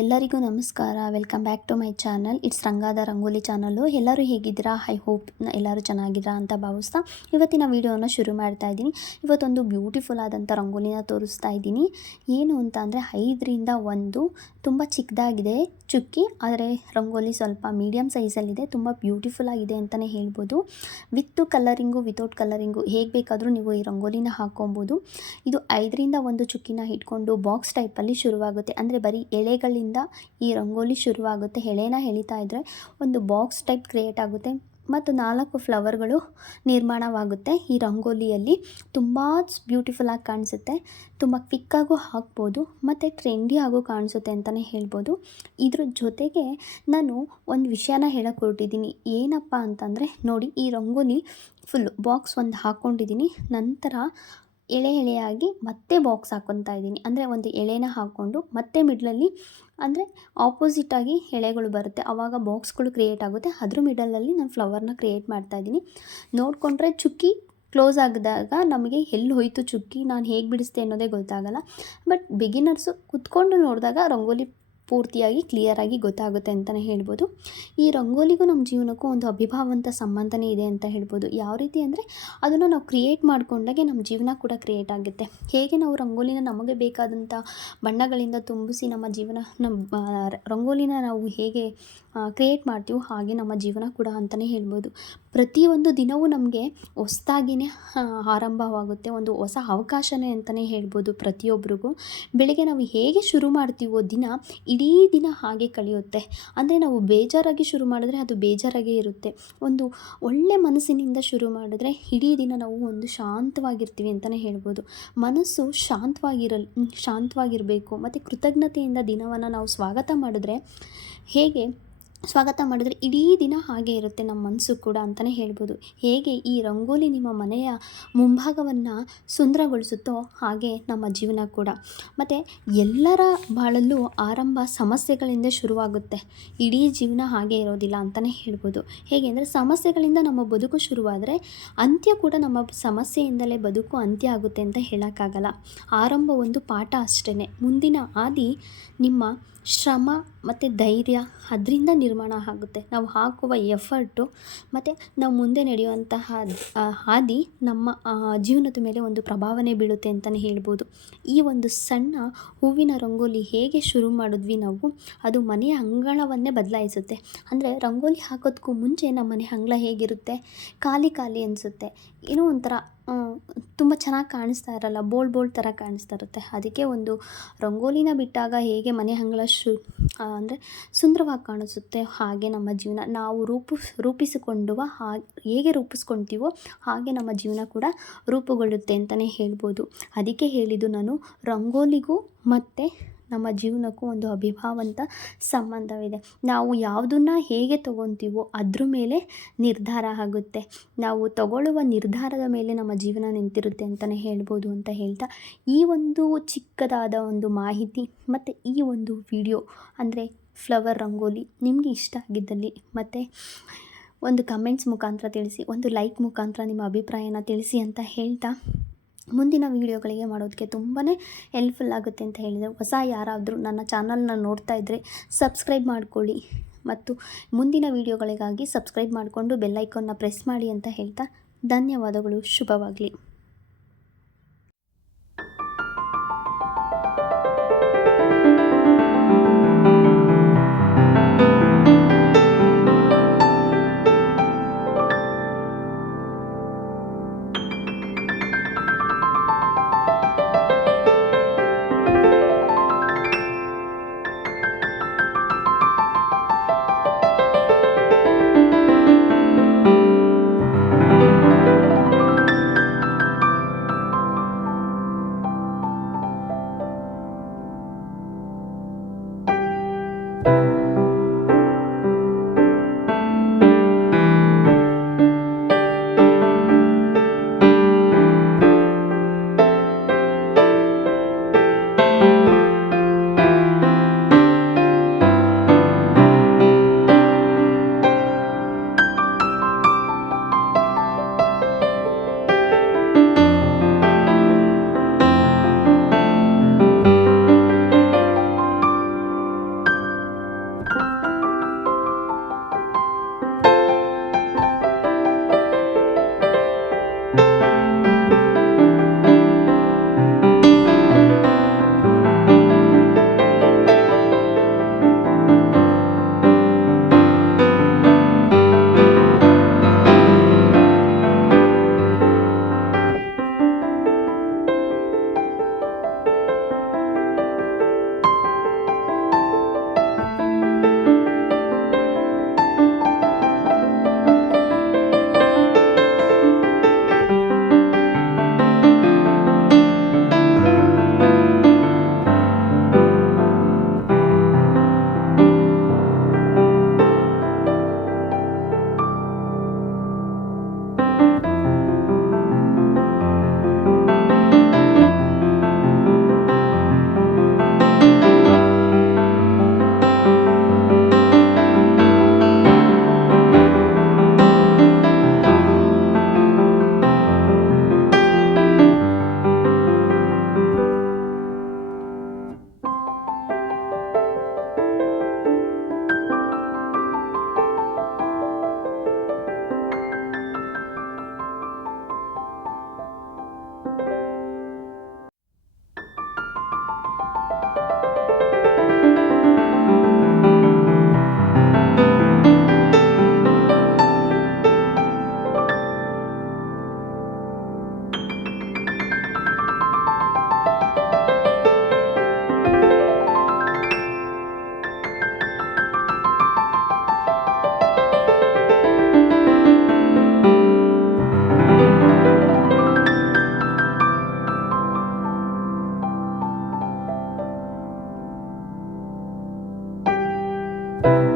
ಎಲ್ಲರಿಗೂ ನಮಸ್ಕಾರ. Welcome back to my channel. It's ರಂಗಾದ ರಂಗೋಲಿ ಚಾನಲ್ಲು. ಎಲ್ಲರೂ ಹೇಗಿದ್ದೀರಾ? ಐ ಹೋಪ್ ಎಲ್ಲರೂ ಚೆನ್ನಾಗಿದ್ದೀರಾ ಅಂತ ಭಾವಿಸ್ತಾ ಇವತ್ತಿನ ವೀಡಿಯೋನ ಶುರು ಮಾಡ್ತಾ ಇದ್ದೀನಿ. ಇವತ್ತೊಂದು ಬ್ಯೂಟಿಫುಲ್ ಆದಂಥ ರಂಗೋಲಿನ ತೋರಿಸ್ತಾ ಇದ್ದೀನಿ. ಏನು ಅಂತ ಅಂದರೆ 5ರಿಂದ 1 ತುಂಬ ಚಿಕ್ಕದಾಗಿದೆ ಚುಕ್ಕಿ, ಆದರೆ ರಂಗೋಲಿ ಸ್ವಲ್ಪ ಮೀಡಿಯಮ್ ಸೈಜಲ್ಲಿದೆ. ತುಂಬ ಬ್ಯೂಟಿಫುಲ್ ಆಗಿದೆ ಅಂತಲೇ ಹೇಳ್ಬೋದು. ವಿತ್ ಕಲರಿಂಗು ವಿತೌಟ್ ಕಲರಿಂಗು ಹೇಗೆ ಬೇಕಾದರೂ ನೀವು ಈ ರಂಗೋಲಿನ ಹಾಕ್ಕೊಬೋದು. ಇದು 5ರಿಂದ 1 ಚುಕ್ಕಿನ ಇಟ್ಕೊಂಡು ಬಾಕ್ಸ್ ಟೈಪಲ್ಲಿ ಶುರುವಾಗುತ್ತೆ. ಅಂದರೆ ಬರೀ ಎಳೆಗಳಿಂದ ಈ ರಂಗೋಲಿ ಶುರುವಾಗುತ್ತೆ. ಎಳೆನ ಎಳಿತಾ ಇದ್ದರೆ ಒಂದು ಬಾಕ್ಸ್ ಟೈಪ್ ಕ್ರಿಯೇಟ್ ಆಗುತ್ತೆ ಮತ್ತು 4 ಫ್ಲವರ್ಗಳು ನಿರ್ಮಾಣವಾಗುತ್ತೆ. ಈ ರಂಗೋಲಿಯಲ್ಲಿ ತುಂಬ ಬ್ಯೂಟಿಫುಲ್ಲಾಗಿ ಕಾಣಿಸುತ್ತೆ, ತುಂಬ ಕ್ವಿಕ್ಕಾಗೂ ಹಾಕ್ಬೋದು ಮತ್ತು ಟ್ರೆಂಡಿ ಆಗು ಕಾಣಿಸುತ್ತೆ ಅಂತಲೇ ಹೇಳ್ಬೋದು. ಇದ್ರ ಜೊತೆಗೆ ನಾನು ಒಂದು ವಿಷಯನ ಹೇಳಕ್ಕೆ ಹೊರಟಿದ್ದೀನಿ. ಏನಪ್ಪ ಅಂತಂದರೆ ನೋಡಿ, ಈ ರಂಗೋಲಿ ಫುಲ್ಲು ಬಾಕ್ಸ್ ಒಂದು ಹಾಕ್ಕೊಂಡಿದ್ದೀನಿ. ನಂತರ ಎಳೆಯಾಗಿ ಮತ್ತೆ ಬಾಕ್ಸ್ ಹಾಕ್ಕೊತಾ ಇದ್ದೀನಿ. ಅಂದರೆ ಒಂದು ಎಳೆನ ಹಾಕ್ಕೊಂಡು ಮತ್ತೆ ಮಿಡ್ಲಲ್ಲಿ ಅಂದರೆ ಆಪೋಸಿಟಾಗಿ ಎಳೆಗಳು ಬರುತ್ತೆ, ಆವಾಗ ಬಾಕ್ಸ್ಗಳು ಕ್ರಿಯೇಟ್ ಆಗುತ್ತೆ. ಅದ್ರ ಮಿಡಲಲ್ಲಿ ನಾನು ಫ್ಲವರ್ನ ಕ್ರಿಯೇಟ್ ಮಾಡ್ತಾಯಿದ್ದೀನಿ. ನೋಡಿಕೊಂಡ್ರೆ ಚುಕ್ಕಿ ಕ್ಲೋಸ್ ಆಗಿದಾಗ ನಮಗೆ ಎಲ್ಲಿ ಹೋಯಿತು ಚುಕ್ಕಿ, ನಾನು ಹೇಗೆ ಬಿಡಿಸ್ದೆ ಅನ್ನೋದೇ ಗೊತ್ತಾಗಲ್ಲ. ಬಟ್ ಬಿಗಿನರ್ಸು ಕುತ್ಕೊಂಡು ನೋಡಿದಾಗ ರಂಗೋಲಿ ಪೂರ್ತಿಯಾಗಿ ಕ್ಲಿಯರಾಗಿ ಗೊತ್ತಾಗುತ್ತೆ ಅಂತಲೇ ಹೇಳ್ಬೋದು. ಈ ರಂಗೋಲಿಗೂ ನಮ್ಮ ಜೀವನಕ್ಕೂ ಒಂದು ಅವಿಭಾವಂತ ಸಂಬಂಧನೇ ಇದೆ ಅಂತ ಹೇಳ್ಬೋದು. ಯಾವ ರೀತಿ ಅಂದರೆ ಅದನ್ನು ನಾವು ಕ್ರಿಯೇಟ್ ಮಾಡಿಕೊಂಡಾಗೆ ನಮ್ಮ ಜೀವನ ಕೂಡ ಕ್ರಿಯೇಟ್ ಆಗುತ್ತೆ. ಹೇಗೆ ನಾವು ರಂಗೋಲಿನ ನಮಗೆ ಬೇಕಾದಂಥ ಬಣ್ಣಗಳಿಂದ ತುಂಬಿಸಿ ನಮ್ಮ ರಂಗೋಲಿನ ನಾವು ಹೇಗೆ ಕ್ರಿಯೇಟ್ ಮಾಡ್ತೀವೋ ಹಾಗೆ ನಮ್ಮ ಜೀವನ ಕೂಡ ಅಂತಲೇ ಹೇಳ್ಬೋದು. ಪ್ರತಿಯೊಂದು ದಿನವೂ ನಮಗೆ ಹೊಸ್ದಾಗಿಯೇ ಆರಂಭವಾಗುತ್ತೆ, ಒಂದು ಹೊಸ ಅವಕಾಶನೇ ಅಂತಲೇ ಹೇಳ್ಬೋದು ಪ್ರತಿಯೊಬ್ಬರಿಗೂ. ಬೆಳಗ್ಗೆ ನಾವು ಹೇಗೆ ಶುರು ಮಾಡ್ತೀವೋ ದಿನ, ಇಡೀ ದಿನ ಹಾಗೆ ಕಳೆಯುತ್ತೆ. ಅಂದರೆ ನಾವು ಬೇಜಾರಾಗಿ ಶುರು ಮಾಡಿದ್ರೆ ಅದು ಬೇಜಾರಾಗೇ ಇರುತ್ತೆ. ಒಂದು ಒಳ್ಳೆ ಮನಸ್ಸಿನಿಂದ ಶುರು ಮಾಡಿದ್ರೆ ಇಡೀ ದಿನ ನಾವು ಒಂದು ಶಾಂತವಾಗಿರ್ತೀವಿ ಅಂತಲೇ ಹೇಳ್ಬೋದು. ಮನಸ್ಸು ಶಾಂತವಾಗಿರಬೇಕು ಮತ್ತು ಕೃತಜ್ಞತೆಯಿಂದ ದಿನವನ್ನು ನಾವು ಸ್ವಾಗತ ಮಾಡಿದ್ರೆ ಇಡೀ ದಿನ ಹಾಗೆ ಇರುತ್ತೆ ನಮ್ಮ ಮನಸ್ಸು ಕೂಡ ಅಂತಲೇ ಹೇಳ್ಬೋದು. ಹೇಗೆ ಈ ರಂಗೋಲಿ ನಿಮ್ಮ ಮನೆಯ ಮುಂಭಾಗವನ್ನು ಸುಂದರಗೊಳಿಸುತ್ತೋ ಹಾಗೆ ನಮ್ಮ ಜೀವನ ಕೂಡ. ಮತ್ತು ಎಲ್ಲರ ಬಾಳಲ್ಲೂ ಆರಂಭ ಸಮಸ್ಯೆಗಳಿಂದ ಶುರುವಾಗುತ್ತೆ, ಇಡೀ ಜೀವನ ಹಾಗೆ ಇರೋದಿಲ್ಲ ಅಂತಲೇ ಹೇಳ್ಬೋದು. ಹೇಗೆ ಅಂದರೆ ಸಮಸ್ಯೆಗಳಿಂದ ನಮ್ಮ ಬದುಕು ಶುರುವಾದರೆ ಅಂತ್ಯ ಕೂಡ ನಮ್ಮ ಸಮಸ್ಯೆಯಿಂದಲೇ ಬದುಕು ಅಂತ್ಯ ಆಗುತ್ತೆ ಅಂತ ಹೇಳೋಕ್ಕಾಗಲ್ಲ. ಆರಂಭ ಒಂದು ಪಾಠ ಅಷ್ಟೇ. ಮುಂದಿನ ಹಾದಿ ನಿಮ್ಮ ಶ್ರಮ ಮತ್ತು ಧೈರ್ಯ, ಅದರಿಂದ ನಿರ್ಮಾಣ ಆಗುತ್ತೆ. ನಾವು ಹಾಕುವ ಎಫರ್ಟು ಮತ್ತು ನಾವು ಮುಂದೆ ನಡೆಯುವಂತಹ ಹಾದಿ ನಮ್ಮ ಜೀವನದ ಮೇಲೆ ಒಂದು ಪ್ರಭಾವನೆ ಬೀಳುತ್ತೆ ಅಂತಲೇ ಹೇಳ್ಬೋದು. ಈ ಒಂದು ಸಣ್ಣ ಹೂವಿನ ರಂಗೋಲಿ ಹೇಗೆ ಶುರು ಮಾಡಿದ್ವಿ ನಾವು, ಅದು ಮನೆಯ ಅಂಗಳವನ್ನೇ ಬದಲಾಯಿಸುತ್ತೆ. ಅಂದರೆ ರಂಗೋಲಿ ಹಾಕೋದಕ್ಕೂ ಮುಂಚೆ ನಮ್ಮ ಮನೆ ಅಂಗಳ ಹೇಗಿರುತ್ತೆ, ಖಾಲಿ ಅನಿಸುತ್ತೆ, ಏನೋ ಒಂಥರ ತುಂಬ ಚೆನ್ನಾಗಿ ಕಾಣಿಸ್ತಾ ಇರಲ್ಲ, ಬೋಲ್ಡ್ ಥರ ಕಾಣಿಸ್ತಾ ಇರುತ್ತೆ. ಅದಕ್ಕೆ ಒಂದು ರಂಗೋಲಿನ ಬಿಟ್ಟಾಗ ಹೇಗೆ ಮನೆ ಅಂಗಳ ಅಂದರೆ ಸುಂದರವಾಗಿ ಕಾಣಿಸುತ್ತೆ, ಹಾಗೆ ನಮ್ಮ ಜೀವನ ನಾವು ಹೇಗೆ ರೂಪಿಸ್ಕೊಳ್ತೀವೋ ಹಾಗೆ ನಮ್ಮ ಜೀವನ ಕೂಡ ರೂಪುಗೊಳ್ಳುತ್ತೆ ಅಂತಲೇ ಹೇಳ್ಬೋದು. ಅದಕ್ಕೆ ಹೇಳಿದ್ದು ನಾನು, ರಂಗೋಲಿಗೂ ಮತ್ತು ನಮ್ಮ ಜೀವನಕ್ಕೂ ಒಂದು ಅವಿಭಾವಂತ ಸಂಬಂಧವಿದೆ. ನಾವು ಯಾವುದನ್ನು ಹೇಗೆ ತೊಗೊತೀವೋ ಅದ್ರ ಮೇಲೆ ನಿರ್ಧಾರ ಆಗುತ್ತೆ. ನಾವು ತಗೊಳ್ಳುವ ನಿರ್ಧಾರದ ಮೇಲೆ ನಮ್ಮ ಜೀವನ ನಿಂತಿರುತ್ತೆ ಅಂತಲೇ ಹೇಳ್ಬೋದು ಅಂತ ಹೇಳ್ತಾ, ಈ ಒಂದು ಚಿಕ್ಕದಾದ ಒಂದು ಮಾಹಿತಿ ಮತ್ತು ಈ ಒಂದು ವಿಡಿಯೋ ಅಂದರೆ ಫ್ಲವರ್ ರಂಗೋಲಿ ನಿಮಗೆ ಇಷ್ಟ ಆಗಿದ್ದಲ್ಲಿ ಮತ್ತು ಒಂದು ಕಮೆಂಟ್ಸ್ ಮುಖಾಂತರ ತಿಳಿಸಿ, ಒಂದು ಲೈಕ್ ಮುಖಾಂತರ ನಿಮ್ಮ ಅಭಿಪ್ರಾಯನ ತಿಳಿಸಿ ಅಂತ ಹೇಳ್ತಾ, ಮುಂದಿನ ವೀಡಿಯೋಗಳಿಗೆ ಮಾಡೋದಕ್ಕೆ ತುಂಬಾ ಹೆಲ್ಪ್ಫುಲ್ ಆಗುತ್ತೆ ಅಂತ ಹೇಳಿದರೆ, ಹೊಸ ಯಾರಾದರೂ ನನ್ನ ಚಾನಲ್ನ ನೋಡ್ತಾ ಇದ್ದರೆ ಸಬ್ಸ್ಕ್ರೈಬ್ ಮಾಡ್ಕೊಳ್ಳಿ ಮತ್ತು ಮುಂದಿನ ವೀಡಿಯೋಗಳಿಗಾಗಿ ಸಬ್ಸ್ಕ್ರೈಬ್ ಮಾಡಿಕೊಂಡು ಬೆಲ್ಲೈಕನ್ನ ಪ್ರೆಸ್ ಮಾಡಿ ಅಂತ ಹೇಳ್ತಾ, ಧನ್ಯವಾದಗಳು. ಶುಭವಾಗಲಿ. ಧನ್ಯವಾದಗಳು.